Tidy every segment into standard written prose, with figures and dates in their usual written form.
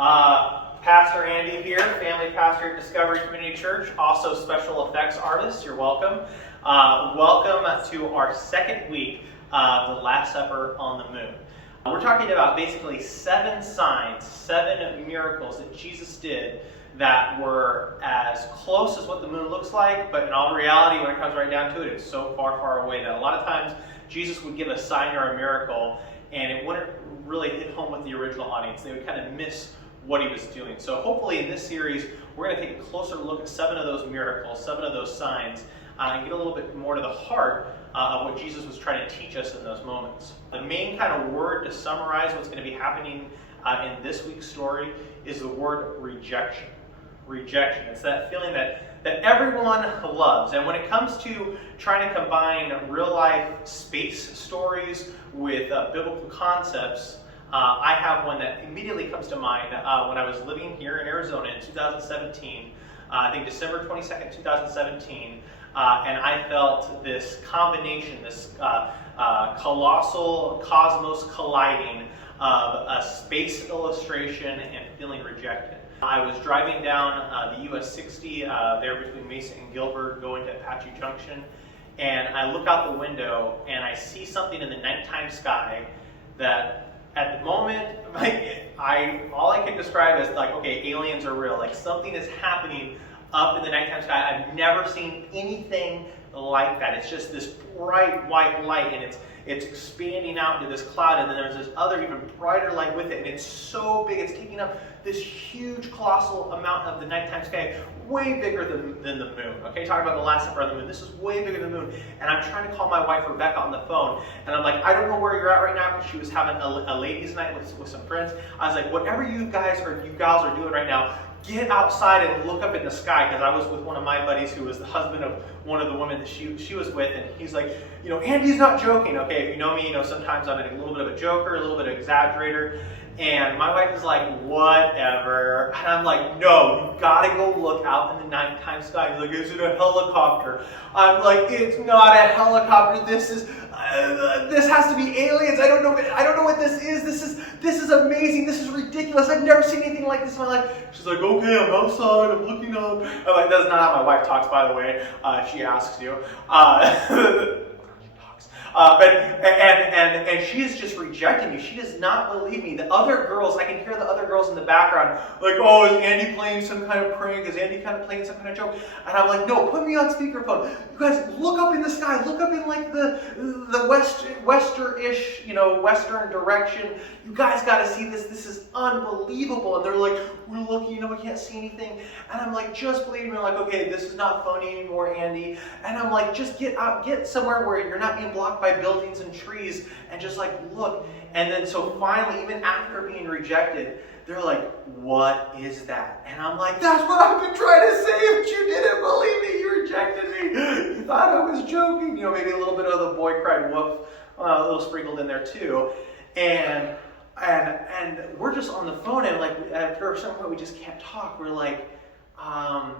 Pastor Andy here, family pastor at Discovery Community Church, also special effects artist. You're welcome. Welcome to our second week of the Last Supper on the Moon. We're talking about basically 7 signs, 7 miracles that Jesus did that were as close as what the moon looks like, but in all reality, when it comes right down to it, it's so far, far away that a lot of times Jesus would give a sign or a miracle, and it wouldn't really hit home with the original audience. They would kind of miss what he was doing. So hopefully in this series, we're going to take a closer look at 7 of those miracles, 7 of those signs, and get a little bit more to the heart of what Jesus was trying to teach us in those moments. The main kind of word to summarize what's going to be happening in this week's story is the word rejection. Rejection. It's that feeling that everyone loves. And when it comes to trying to combine real life space stories with biblical concepts, I have one that immediately comes to mind when I was living here in Arizona in 2017, I think December 22nd, 2017, and I felt this combination, this colossal cosmos colliding of a space illustration and feeling rejected. I was driving down the US 60 there between Mesa and Gilbert going to Apache Junction, and I look out the window and I see something in the nighttime sky that at the moment, all I can describe as like, okay, aliens are real. Like something is happening up in the nighttime sky. I've never seen anything like that. It's just this bright white light, and it's expanding out into this cloud, and then there's this other even brighter light with it, and it's so big, it's taking up this huge colossal amount of the nighttime sky, way bigger than the moon. Okay, talking about the Last Supper on the moon, this is way bigger than the moon, and I'm trying to call my wife Rebecca on the phone, and I'm like, I don't know where you're at right now, because she was having a ladies' night with some friends. I was like, whatever you gals are doing right now, get outside and look up in the sky, because I was with one of my buddies who was the husband of one of the women that she was with, and he's like, Andy's not joking. Okay, if you know me, sometimes I'm a little bit of a joker, a little bit of an exaggerator, and my wife is like, whatever, and I'm like, no, you gotta go look out in the nighttime sky. He's like, is it a helicopter? I'm like, it's not a helicopter, this has to be aliens. I don't know what this is. This is amazing. This is ridiculous. I've never seen anything like this in my life. She's like, okay, I'm outside. I'm looking up. I'm like, that's not how my wife talks, by the way. She asks you. But she is just rejecting me. She does not believe me. The other girls, I can hear the other girls in the background, like, oh, is Andy playing some kind of prank? Is Andy kind of playing some kind of joke? And I'm like, no, put me on speakerphone. You guys, look up in the sky. Look up in like the western-ish, western direction. You guys got to see this. This is unbelievable. And they're like, we're looking, we can't see anything. And I'm like, just believe me. I'm like, okay, this is not funny anymore, Andy. And I'm like, just get out, get somewhere where you're not being blocked by buildings and trees, and just like look. And then so finally, even after being rejected, they're like, what is that? And I'm like, that's what I've been trying to say, but you didn't believe me. You rejected me. You thought I was joking. Maybe a little bit of the boy cried wolf, a little sprinkled in there too. And we're just on the phone, and like after some point we just can't talk. We're like, I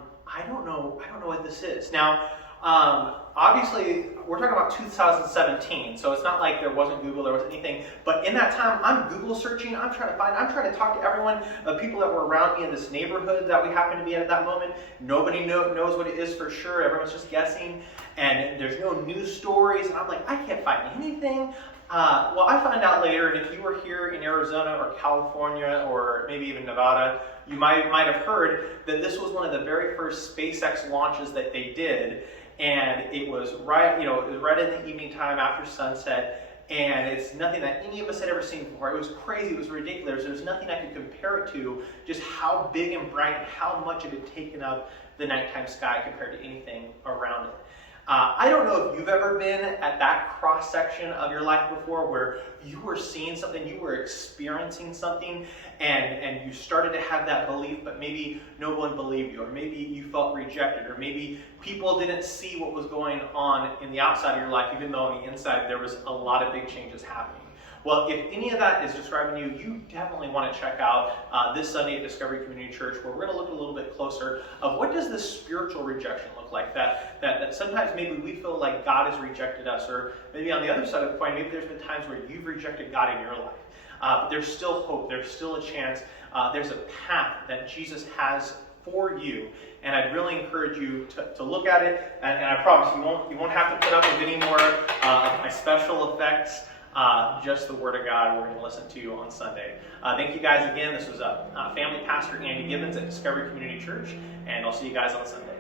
don't know what this is. Now, obviously, we're talking about 2017, so it's not like there wasn't Google, there wasn't anything. But in that time, I'm Google searching. I'm trying to talk to everyone, the people that were around me in this neighborhood that we happened to be in at that moment. Nobody knows what it is for sure. Everyone's just guessing, and there's no news stories. And I'm like, I can't find anything. Well, I found out later, and if you were here in Arizona or California or maybe even Nevada, you might have heard that this was one of the very first SpaceX launches that they did, and it was right in the evening time after sunset, and it's nothing that any of us had ever seen before. It was crazy. It was ridiculous. There's nothing I could compare it to, just how big and bright and how much it had taken up the nighttime sky compared to anything around it. I don't know if you've ever been at that cross-section of your life before where you were seeing something, you were experiencing something, and you started to have that belief, but maybe no one believed you, or maybe you felt rejected, or maybe people didn't see what was going on in the outside of your life, even though on the inside there was a lot of big changes happening. Well, if any of that is describing you, you definitely want to check out this Sunday at Discovery Community Church, where we're going to look a little bit closer of what does this spiritual rejection look like, that sometimes maybe we feel like God has rejected us, or maybe on the other side of the coin, maybe there's been times where you've rejected God in your life. But there's still hope, there's still a chance, there's a path that Jesus has for you, and I'd really encourage you to look at it, and I promise you won't have to put up with any more of my special effects, just the Word of God we're going to listen to on Sunday. Thank you guys again. This was Family Pastor Andy Gibbons at Discovery Community Church, and I'll see you guys on Sunday.